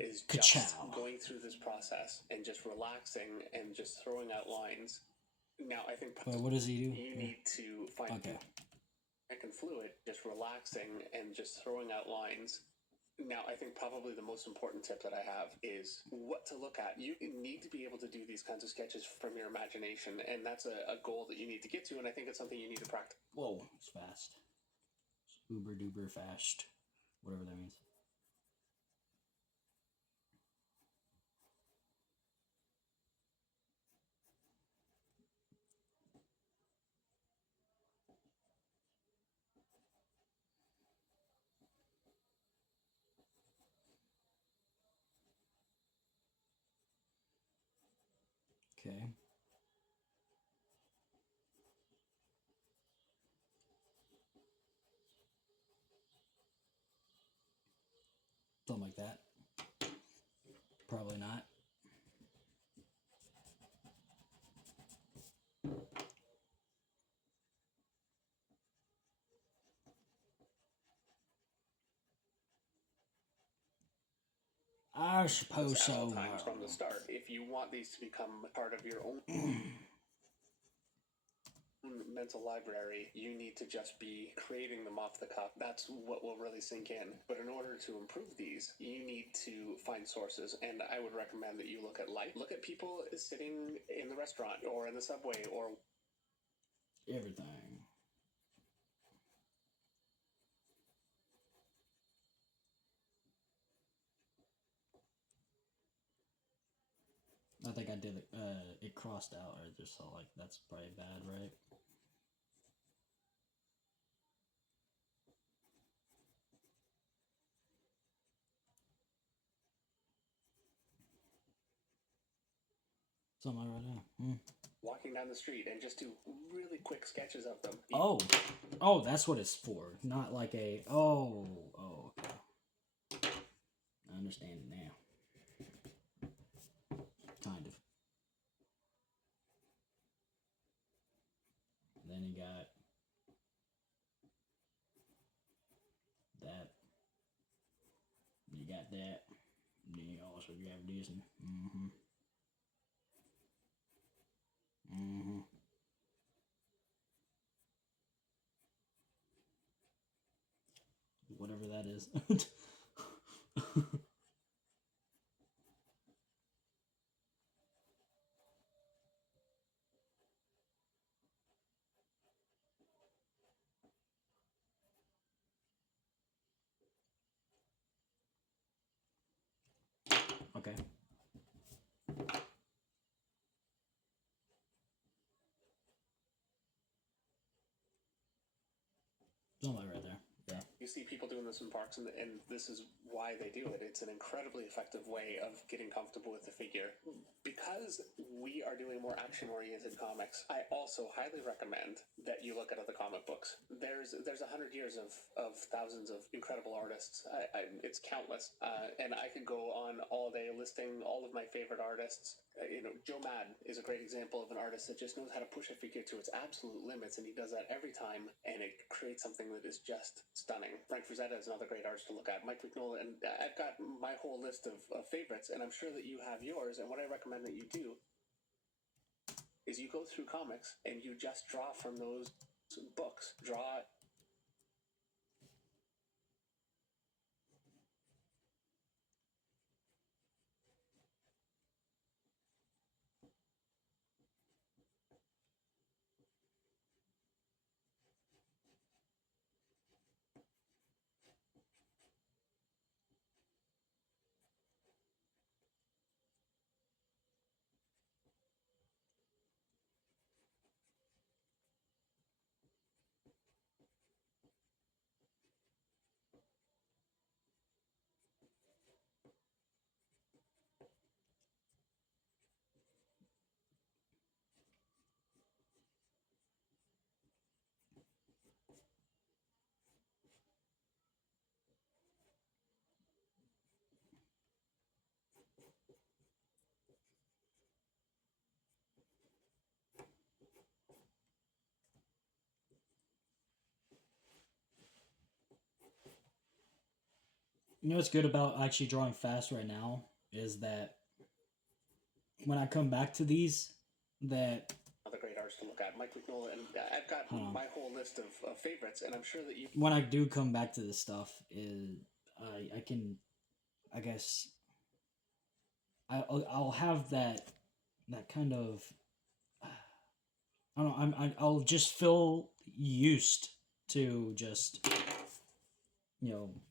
is just Ka-chow. going through this process and just relaxing and just throwing out lines. Now, I think But what does he do? you need to find Okay. and fluid, just relaxing and just throwing out lines. Now, I think probably the most important tip that I have is what to look at. You need to be able to do these kinds of sketches from your imagination, and that's a goal that you need to get to, and I think it's something you need to practice. Whoa, it's fast. It's uber duper fast. Whatever that means. Okay. Something like that. Probably not. I suppose At all so. times from the start. If you want these to become part of your own mental library, you need to just be creating them off the cuff. That's what will really sink in. But in order to improve these, you need to find sources, and I would recommend that you look at light. Look at people sitting in the restaurant or in the subway or Everything. I think I did it. It crossed out. I just saw like that's probably bad, right? Something right now. walking down the street and just do really quick sketches of them. Oh, that's what it's for. Not like a okay. I understand it now. Kind of. And then you got that. You got that. Then you also have this. Whatever that is. Okay. Something right there. Yeah. You see people doing this in parks, and this is why they do it. It's an incredibly effective way of getting comfortable with the figure. Because we are doing more action-oriented comics, I also highly recommend that you look at other comic books. There's 100 years of thousands of incredible artists. It's countless, and I could go on all day listing all of my favorite artists. Joe Mad is a great example of an artist that just knows how to push a figure to its absolute limits, and he does that every time, and it creates something that is just stunning. Frank Frazetta is another great artist to look at. Mike McNoll, and I've got my whole list of favorites, and I'm sure that you have yours, and what I recommend that you do is you go through comics and you just draw from those books. Draw You know what's good about actually drawing fast right now is that when I come back to these, that Other great artists to look at, Mike McNulty, and I've got my whole list of favorites, and I'm sure that you. when I do come back to this stuff, is I can, I guess, I'll have that kind of, I don't know, I'll just feel used to just,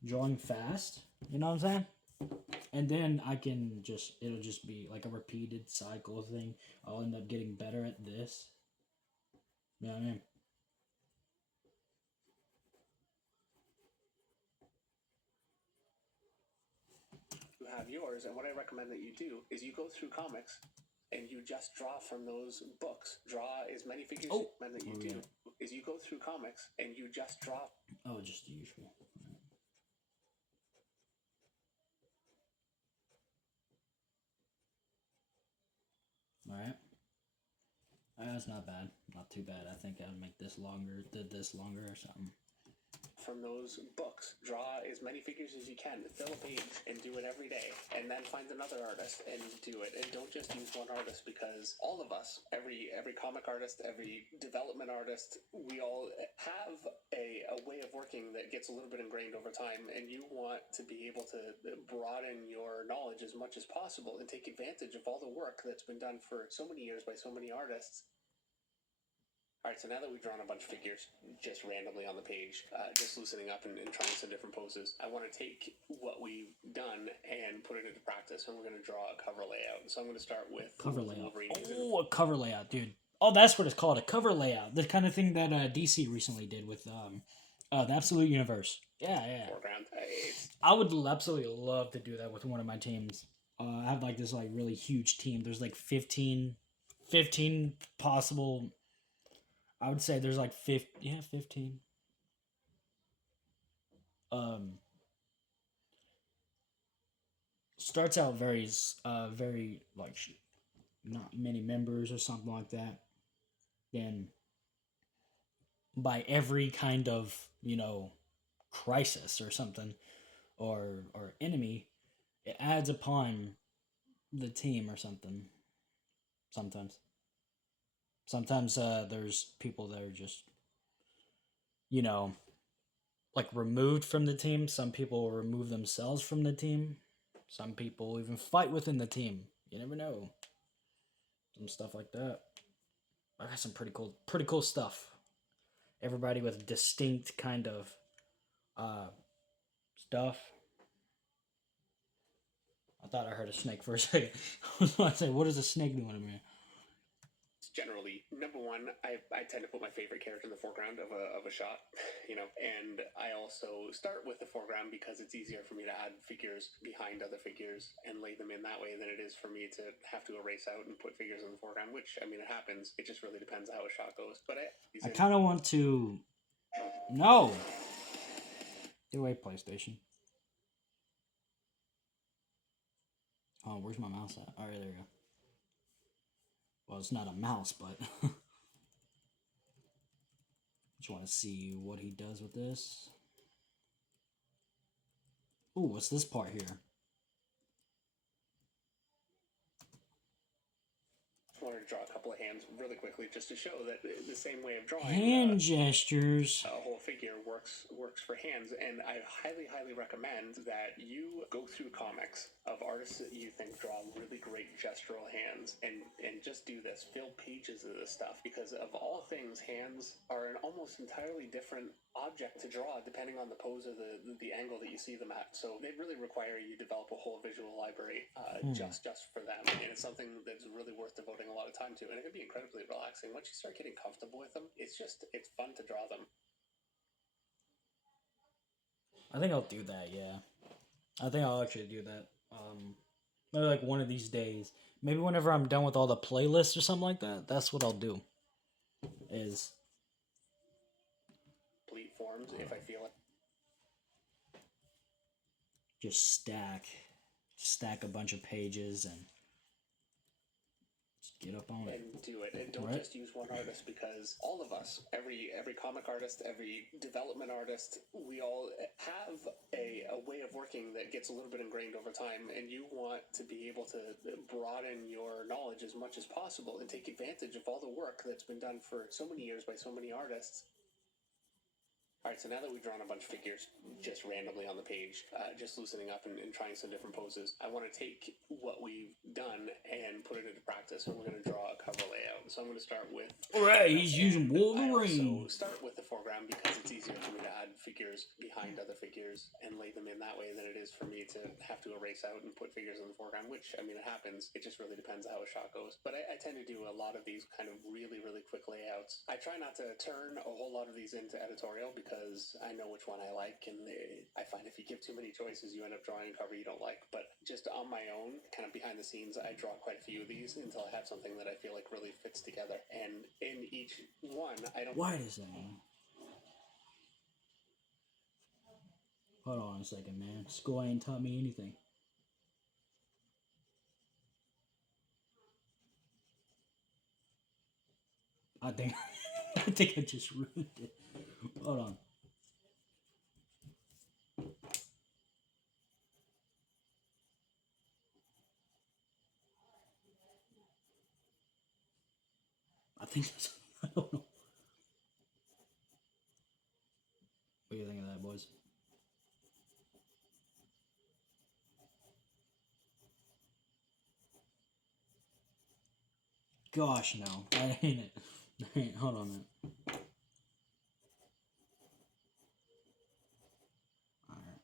drawing fast. You know what I'm saying? And then I can just, it'll just be like a repeated cycle thing. I'll end up getting better at this. You know what I mean? You have yours, and what I recommend that you do is you go through comics and you just draw from those books. Draw as many figures that you do. Is you go through comics and you just draw. Oh, just the usual. Alright. That's not bad. Not too bad. I think I would make this longer, did this longer or something. From those books, draw as many figures as you can, fill a page and do it every day, and then find another artist and do it. And don't just use one artist, because all of us, every comic artist, every development artist, we all have a way of working that gets a little bit ingrained over time, and you want to be able to broaden your knowledge as much as possible and take advantage of all the work that's been done for so many years by so many artists. Alright, so now that we've drawn a bunch of figures just randomly on the page, just loosening up and trying some different poses, I want to take what we've done and put it into practice, and we're going to draw a cover layout. So I'm going to start with cover layout. Wolverine. Oh, a cover layout, dude. Oh, that's what it's called, a cover layout. The kind of thing that DC recently did with the Absolute Universe. Yeah. Foreground. I would absolutely love to do that with one of my teams. I have like this like really huge team. There's like 15 possible. I would say there's like 15. Starts out very like not many members or something like that. Then by every kind of, crisis or something or enemy, it adds upon the team or something. Sometimes there's people that are just, like removed from the team. Some people remove themselves from the team. Some people even fight within the team. You never know. Some stuff like that. I got some pretty cool stuff. Everybody with distinct kind of stuff. I thought I heard a snake for a second. I was about to say, what is a snake doing to me? Generally, number one, I tend to put my favorite character in the foreground of a shot, and I also start with the foreground because it's easier for me to add figures behind other figures and lay them in that way than it is for me to have to erase out and put figures in the foreground, which, I mean, it happens. It just really depends how a shot goes. But I kind of want to... No! Get away, PlayStation. Oh, where's my mouse at? Alright, there we go. Well, it's not a mouse, but... Just want to see what he does with this. Ooh, what's this part here? I wanted to draw a couple of hands really quickly just to show that the same way of drawing hand gestures. A whole figure works for hands, and I highly recommend that you go through comics of artists that you think draw really great gestural hands and just do this. Fill pages of this stuff, because of all things, hands are an almost entirely different object to draw depending on the pose of the angle that you see them at. So they really require you develop a whole visual library just for them, and it's something that's really worth devoting a lot of time to, and it can be incredibly relaxing. Once you start getting comfortable with them, it's fun to draw them. I think I'll do that, yeah. I think I'll actually do that. Maybe like one of these days. Maybe whenever I'm done with all the playlists or something like that, that's what I'll do. Is complete forms if I feel it. Just stack a bunch of pages and Get up on it. And do it, and don't Right. just use one artist, because all of us, every comic artist, every development artist, we all have a way of working that gets a little bit ingrained over time, and you want to be able to broaden your knowledge as much as possible and take advantage of all the work that's been done for so many years by so many artists. Alright, so now that we've drawn a bunch of figures just randomly on the page, just loosening up and trying some different poses, I want to take what we've done and put it into practice, and we're going to draw a cover layout. So I'm going to start with... Alright, he's using I Wolverine. also start with the foreground because it's easier for me to add figures behind other figures and lay them in that way than it is for me to have to erase out and put figures in the foreground, which, I mean, it happens. It just really depends how a shot goes. But I tend to do a lot of these kind of really, really quick layouts. I try not to turn a whole lot of these into editorial because I know which one I like, and I find if you give too many choices, you end up drawing a cover you don't like. But just on my own, kind of behind the scenes, I draw quite a few of these until I have something that I feel like really fits together. And in each one, I don't... Why does that? Hold on a second, man. School ain't taught me anything. I think I just ruined it. Hold on. I think that's... I don't know. What do you think of that, boys? Gosh, no. That ain't it. Hold on a minute. Alright.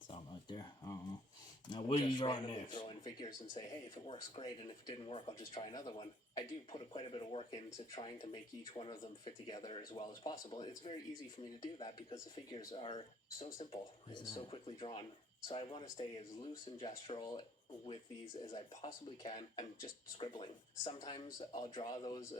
Something right there. I don't know. Now, what are you drawing next? Throw in figures and say, hey, if it works, great, and if it didn't work, I'll just try another one. I do put quite a bit of work into trying to make each one of them fit together as well as possible. It's very easy for me to do that because the figures are so simple and so quickly drawn. So I want to stay as loose and gestural with these as I possibly can. I'm just scribbling. Sometimes I'll draw those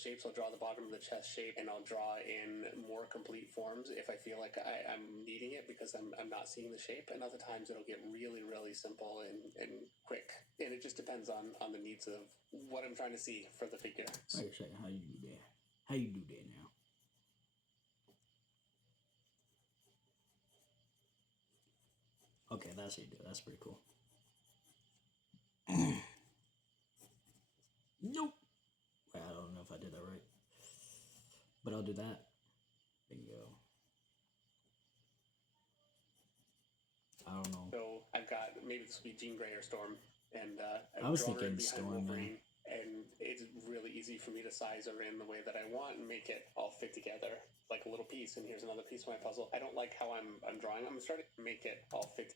shapes. I'll draw the bottom of the chest shape, and I'll draw in more complete forms if I feel like I'm needing it because I'm not seeing the shape. And other times it'll get really, really simple and quick. And it just depends on the needs of what I'm trying to see for the figure. Wait a second. How you do that? How you do that now? Okay, that's how you do it. That's pretty cool. Nope. Wait, I don't know if I did that right. But I'll do that. Bingo. I don't know. So I've got, maybe this will be Jean Grey or Storm. And I was thinking Storm, man. And it's really easy for me to size her in the way that I want and make it all fit together like a little piece. And here's another piece of my puzzle. I don't like how I'm drawing. I'm starting to make it all fit.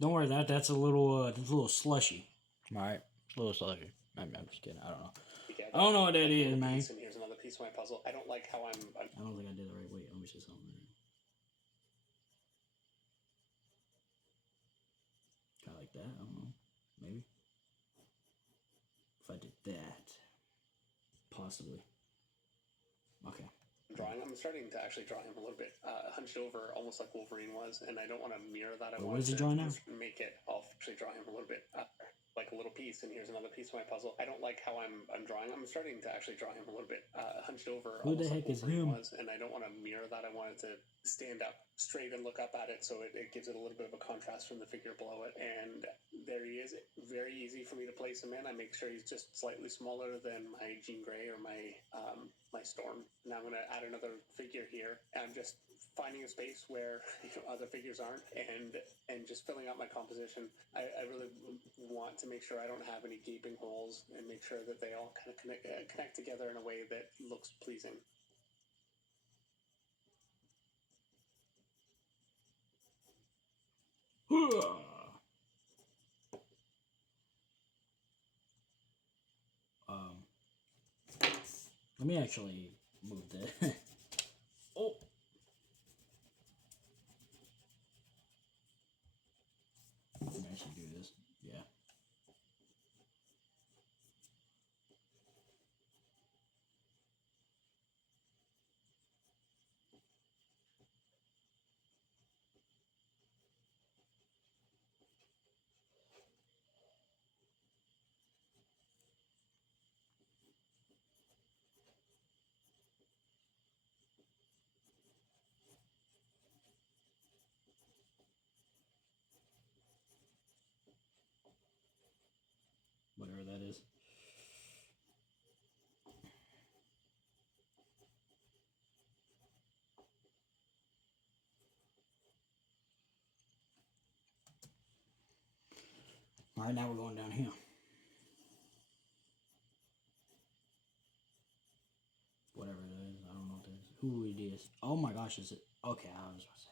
Don't worry, that's a little slushy. All right, a little slushy. I'm just kidding. I don't know. Together. I don't know what that like is, man. And here's another piece of my puzzle. I don't like how I'm I don't think I did the right way. Let me see something. Kind of like that. I don't know. Maybe. If I did that, possibly. Okay. drawing. I'm starting to actually draw him a little bit hunched over, almost like Wolverine was, and I don't want to mirror that. What is he drawing now? Make it. I'll actually draw him a little bit like a little piece, and here's another piece of my puzzle. I don't like how I'm drawing. I'm starting to actually draw him a little bit hunched over. Who the heck is him? And I don't want to mirror that. I want it to stand up straight and look up at it, so it gives it a little bit of a contrast from the figure below it. And there he is. Very easy for me to place him in. I make sure he's just slightly smaller than my Jean Grey or my my Storm. Now I'm going to add another figure here. I'm just finding a space where other figures aren't, and just filling out my composition. I really want to make sure I don't have any gaping holes, and make sure that they all kind of connect together in a way that looks pleasing. Let me actually move that. Oh. Let me actually do this. Yeah. All right, now we're going down here. Whatever it is, I don't know what it is. Who it is? Oh my gosh, is it? Okay, I was about to say.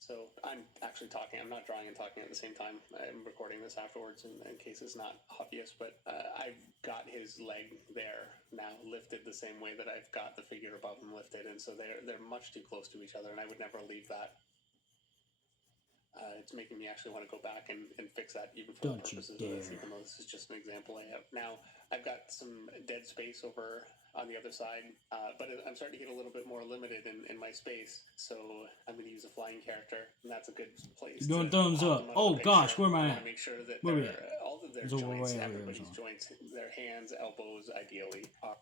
So I'm actually talking. I'm not drawing and talking at the same time. I'm recording this afterwards in case it's not obvious. But I've got his leg there now lifted the same way that I've got the figure above him lifted, and so they're much too close to each other, and I would never leave that. It's making me actually want to go back and fix that even for the purposes of this, even though this is just an example I have. Now, I've got some dead space over on the other side, but I'm starting to get a little bit more limited in my space, so I'm going to use a flying character, and that's a good place Doing to thumbs pop up. them out Oh of the gosh, picture. where am I I at? want to make sure that Where we at? all of their It's over joints, way over here or everybody's something. joints, their hands, elbows, ideally, are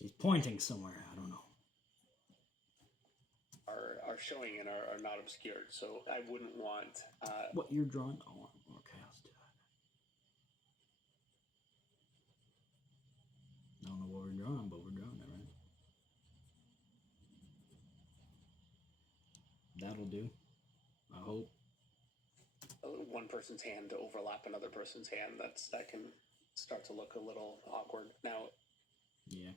He's pointing somewhere. I don't know. are showing and are not obscured. So I wouldn't want What you're drawing? Oh, okay, let's do that. I don't know what we're drawing, but we're drawing it, right? That'll do. I hope. one person's hand to overlap another person's hand. That can start to look a little awkward. Now, Yeah.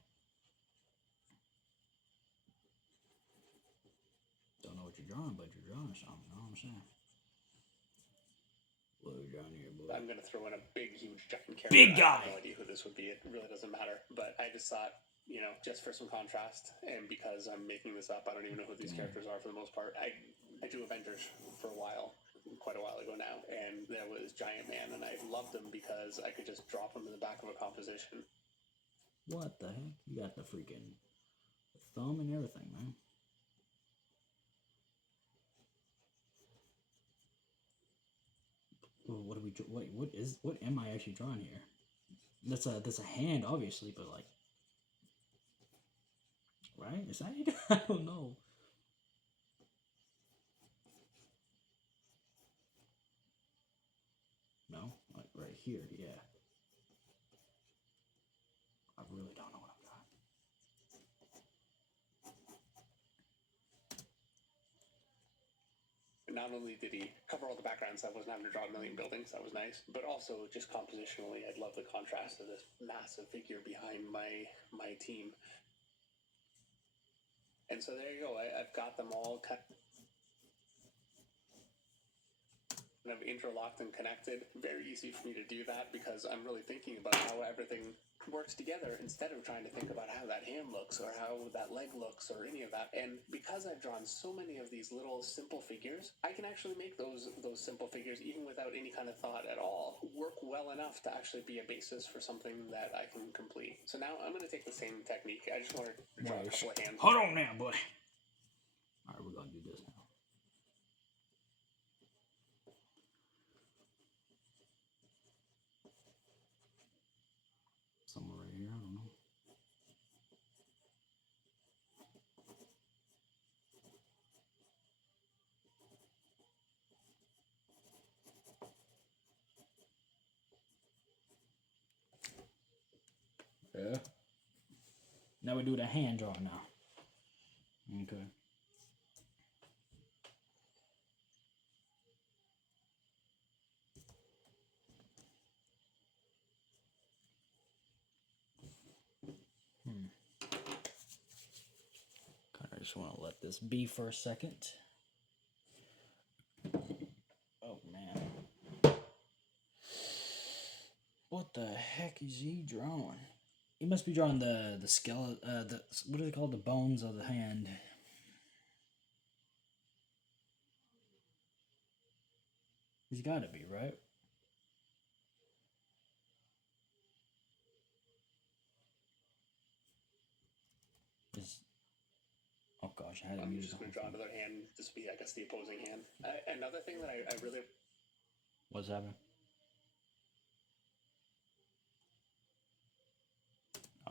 Don't know what you're drawing, but you're drawing something. You know what I'm saying? What are you drawing here, boy? I'm going to throw in a big, huge, giant character. Big I guy! have no idea who this would be. It really doesn't matter. But I just thought, just for some contrast, and because I'm making this up, I don't even know who these characters are for the most part. I drew Avengers for a while, quite a while ago now, and there was Giant Man, and I loved him because I could just drop him in the back of a composition. What the heck? You got the freaking thumb and everything, man. Well, what do we? Wait, what am I actually drawing here? That's a hand, obviously, but like, right? Is that it? I don't know. No, like right here, yeah. I really don't know what I'm drawing. Not only did he cover all the backgrounds, I wasn't having to draw a million buildings, that was nice, but also just compositionally, I'd love the contrast of this massive figure behind my team. And so there you go, I've got them all kind of interlocked and connected. Very easy for me to do that because I'm really thinking about how everything works together instead of trying to think about how that hand looks or how that leg looks or any of that. And because I've drawn so many of these little simple figures, I can actually make those simple figures, even without any kind of thought at all, work well enough to actually be a basis for something that I can complete. So now I'm going to take the same technique. I just want to draw a couple of hands. Hold on now, boy. All right, we're gonna do this now. Somewhere right here, I don't know. Yeah. Now we do the hand drawing now. Okay. I just want to let this be for a second. Oh man. What the heck is he drawing? He must be drawing the skeleton, what are they called? The bones of the hand. He's got to be, right? Oh gosh, I had I'm just going to draw another hand, just be, I guess, the opposing hand. Another thing that I really... What's happening?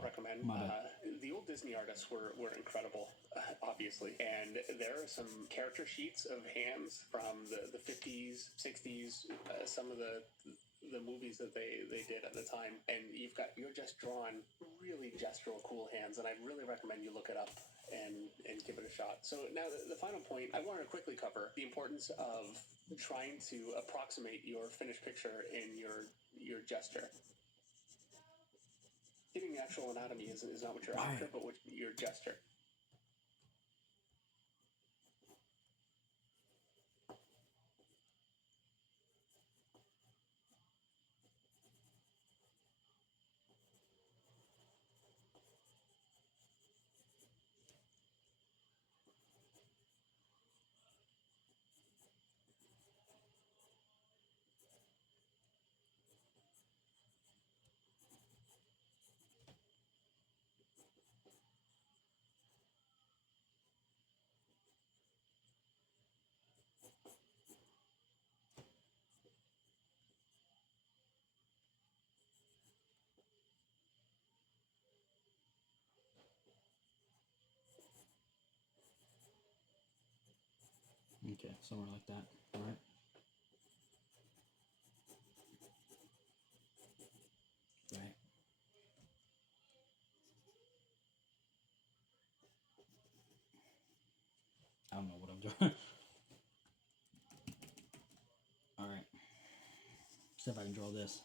recommend. My bad. The old Disney artists were incredible, obviously, and there are some character sheets of hands from the 50s, 60s, some of the movies that they did at the time, and you're just drawn really gestural cool hands, and I really recommend you look it up and give it a shot. So now the final point I want to quickly cover the importance of trying to approximate your finished picture in your gesture. Getting the actual anatomy is not what you're after, but what your gesture. Okay, somewhere like that. All right. Right. I don't know what I'm doing. All right. See if I can draw this.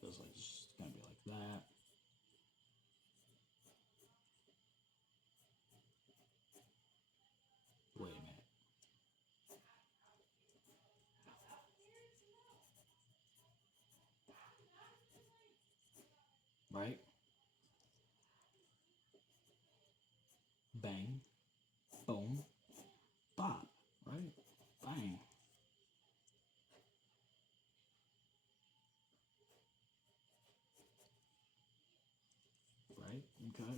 Feels like it's gonna be like that. Wait a minute. Right? Bang. Boom. Bop. Right? Bang. Right?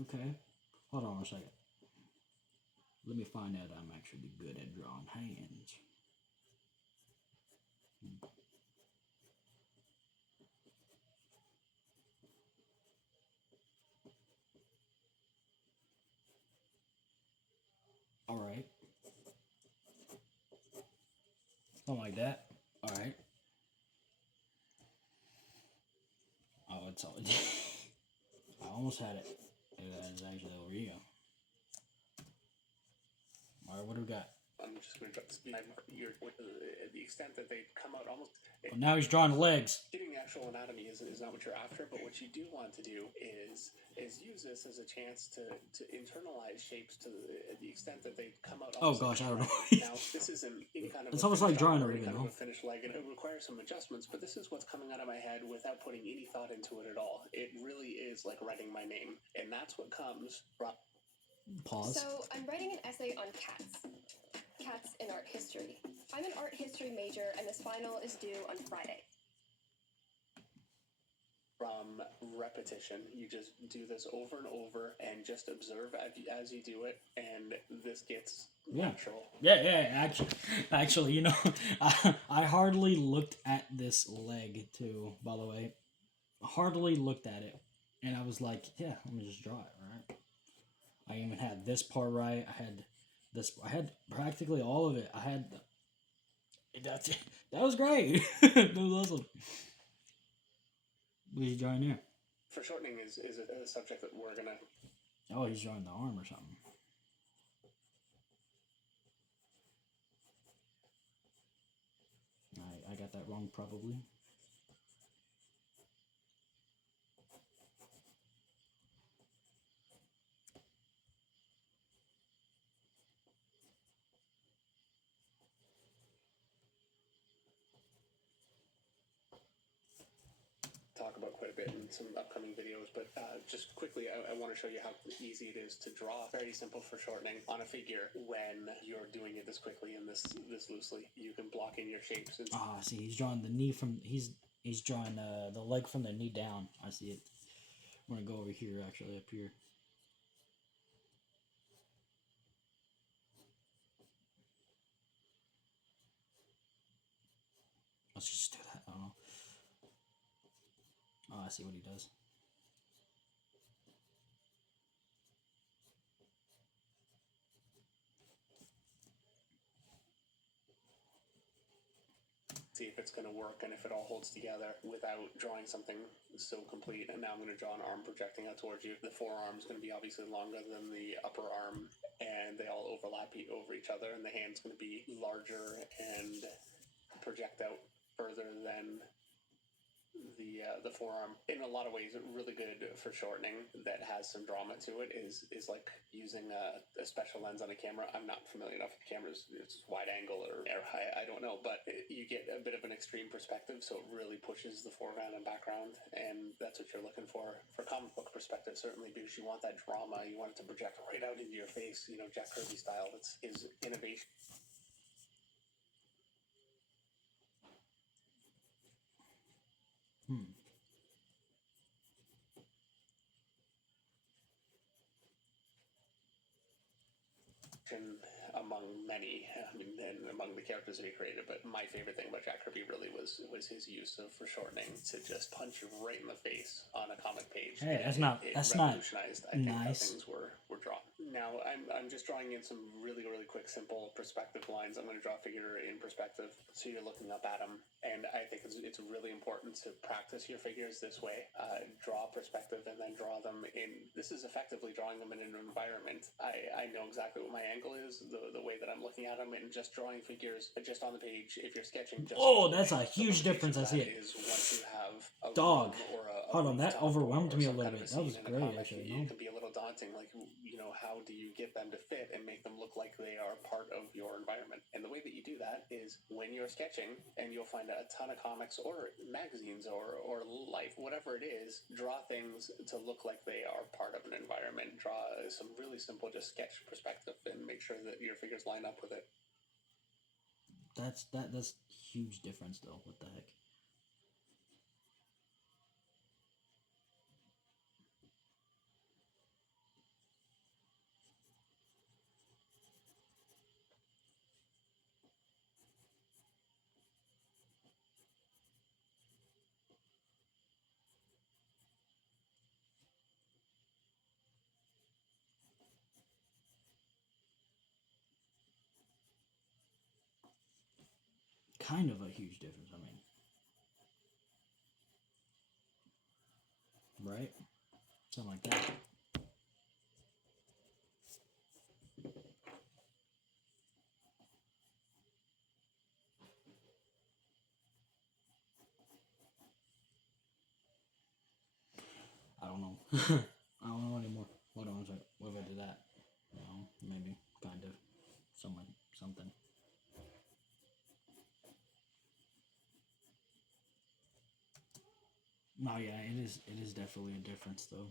Okay. Hold on a second. Let me find out I'm actually good at drawing hands. All right. Something like that. All right. Oh, it's all. I almost had it. It's actually over here. All right, what do we got? I'm just going to drop the speed. The extent that they come out almost. Well, now he's drawing legs. Getting the actual anatomy is not what you're after, but what you do want to do is use this as a chance to internalize shapes to the extent that they come out. Oh gosh, I don't know. Now this isn't any kind of. It's almost like drawing a ribbon, kind of a finished leg, and it requires some adjustments. But this is what's coming out of my head without putting any thought into it at all. It really is like writing my name, and that's what comes from. Pause. So I'm writing an essay on cats. Cats in art history. I'm an art history major, and this final is due on Friday. From repetition, you just do this over and over, and just observe as you do it, and this gets natural. Yeah. Actually, you know, I hardly looked at this leg too. By the way, hardly looked at it, and I was like, yeah, let me just draw it. Right. I even had this part right. I had practically all of it. That was great. That was awesome. What are you drawing here? Foreshortening is a subject that we're gonna. Oh, he's drawing the arm or something. I got that wrong probably. Talk about quite a bit in some upcoming videos, but just quickly, I want to show you how easy it is to draw very simple foreshortening on a figure when you're doing it this quickly and this loosely. You can block in your shapes. And see, he's drawing the knee from he's drawing the leg from the knee down. I see it. I'm gonna go over here, actually, up here. Let's just do that. I don't know. I see what he does. See if it's going to work and if it all holds together without drawing something so complete. And now I'm going to draw an arm projecting out towards you. The forearm is going to be obviously longer than the upper arm, and they all overlap over each other, and the hand's going to be larger and project out further than the forearm. In a lot of ways, really good for shortening that has some drama to it is like using a special lens on a camera. I'm not familiar enough with cameras. It's wide angle or I don't know, but you get a bit of an extreme perspective, so it really pushes the foreground and background, and that's what you're looking for comic book perspective, certainly, because you want that drama. You want it to project right out into your face, Jack Kirby style. It's his innovation. Among many, and among the characters that he created, but my favorite thing about Jack Kirby really was his use of foreshortening to just punch you right in the face on a comic page. Hey, it revolutionized, I think, how things were drawn. Now I'm just drawing in some really, really quick, simple perspective lines. I'm going to draw a figure in perspective, so you're looking up at him, and I think it's really important to practice your figures this way. Draw perspective and then draw them in. This is effectively drawing them in an environment. I know exactly what my angle is, the way that I'm looking at them, and just drawing figures just on the page. If you're sketching, just that's a huge difference. I see it. Is once you have a dog. Or hold on, that overwhelmed me a little bit. That was great, actually. It can be a little daunting. Like, how do you get them to fit and make them look like they are part of your environment? And the way that you do that is when you're sketching, and you'll find a ton of comics or magazines or life, whatever it is, draw things to look like they are part of an environment. Draw some really simple, just sketch perspective, and make sure that your figures line up with it. That's huge difference, though. What the heck? Kind of a huge difference, I mean. Right? Something like that. I don't know. I don't know anymore. What if I do that? Maybe, kind of. Something. No, yeah, it is definitely a difference, though.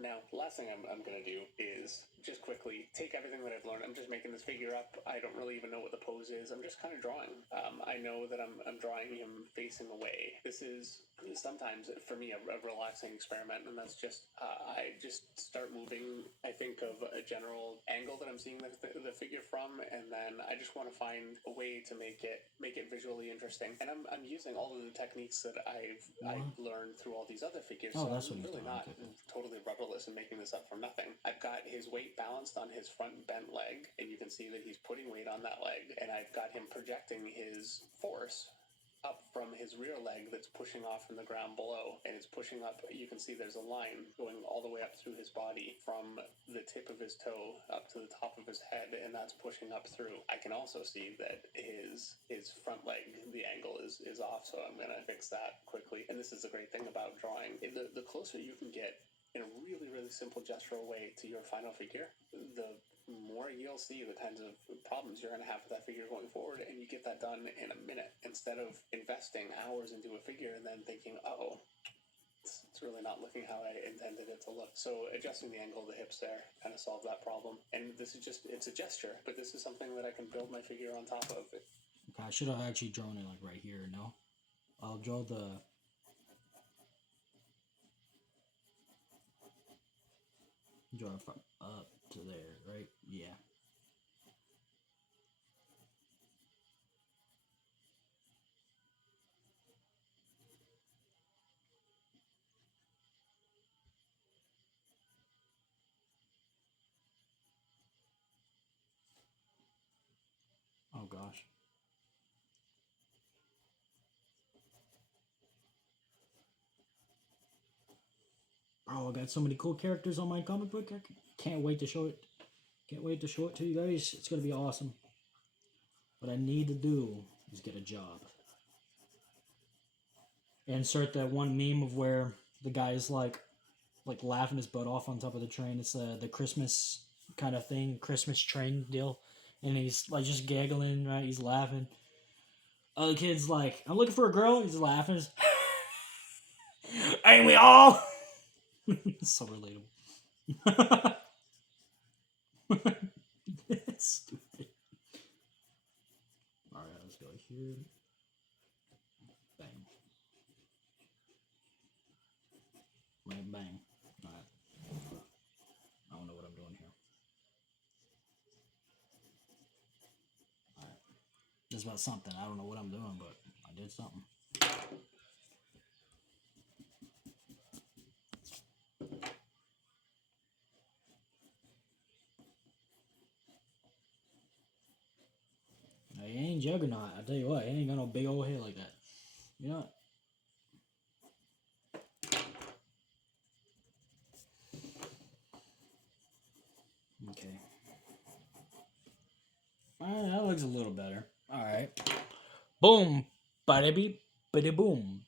Now, the last thing I'm going to do is just quickly take everything that I've learned. I'm just making this figure up. I don't really even know what the pose is. I'm just kind of drawing. I know that I'm drawing him facing away. This is sometimes, for me, a relaxing experiment, and that's just, I just start moving. I think of a general angle that I'm seeing the figure from, and then I just want to find a way to make it visually interesting. And I'm using all of the techniques that I've learned through all these other figures. Oh, so that's I'm what really not totally rubberless and making this up from nothing. I've got his weight balanced on his front bent leg, and you can see that he's putting weight on that leg, and I've got him projecting his force up from his rear leg that's pushing off from the ground below, and it's pushing up. You can see there's a line going all the way up through his body from the tip of his toe up to the top of his head, and that's pushing up through. I can also see that his front leg, the angle is off, so I'm going to fix that quickly. And this is the great thing about drawing. The closer you can get in a really, really simple gestural way to your final figure, the more you'll see the kinds of problems you're going to have with that figure going forward, and you get that done in a minute instead of investing hours into a figure and then thinking, oh, it's really not looking how I intended it to look. So adjusting the angle of the hips there kind of solved that problem. And this is just, it's a gesture, but this is something that I can build my figure on top of. Okay, I should have actually drawn it like right here, no? I'll draw the... Draw it from up to there, right? Yeah. gosh. Bro, I got so many cool characters on my comic book. I can't wait to show it. Can't wait to show it to you guys. It's gonna be awesome. What I need to do is get a job. Insert that one meme of where the guy's like laughing his butt off on top of the train. It's the Christmas kind of thing, Christmas train deal, and he's like just giggling, right? He's laughing. Other kid's like, "I'm looking for a girl." He's laughing. He's, ain't we all? It's so relatable. It's stupid. All right, let's go here. Bang. Bang, bang. All right. I don't know what I'm doing here. All right. This is about something. I don't know what I'm doing, but I did something. He ain't Juggernaut. I tell you what, he ain't got no big old head like that. You know what? Okay. Alright, that looks a little better. Alright. Boom. Bada beep. Bada boom.